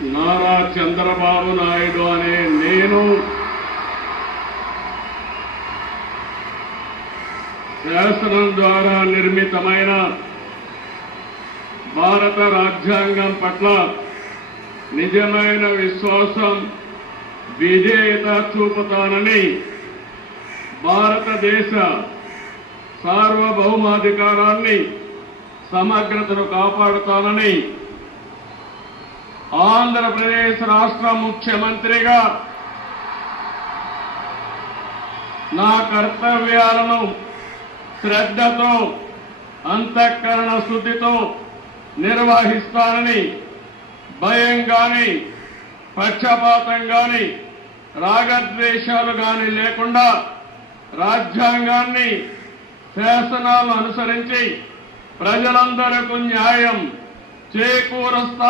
నారా చంద్రబాబు నాయుడు అనే నేను శాసనం ద్వారా నిర్మితమైన భారత రాజ్యాంగం పట్ల నిజమైన విశ్వాసం, విధేయత చూపుతానని, భారతదేశ సార్వభౌమాధికారాన్ని, సమగ్రతను కాపాడుతానని ఆంధ్రప్రదేశ్ రాష్ట్ర ముఖ్యమంత్రిగా నా కర్తవ్యాలను శ్రద్ధతో, అంతఃకరణ శుద్ధితో నిర్వహిస్తానని, భయం గాని, పక్షపాతం గాని, రాగద్వేషాలు గాని లేకుండా రాజ్యాంగాన్ని, శాసనాలను అనుసరించి ప్రజలందరికీ న్యాయం చేకూరుస్తా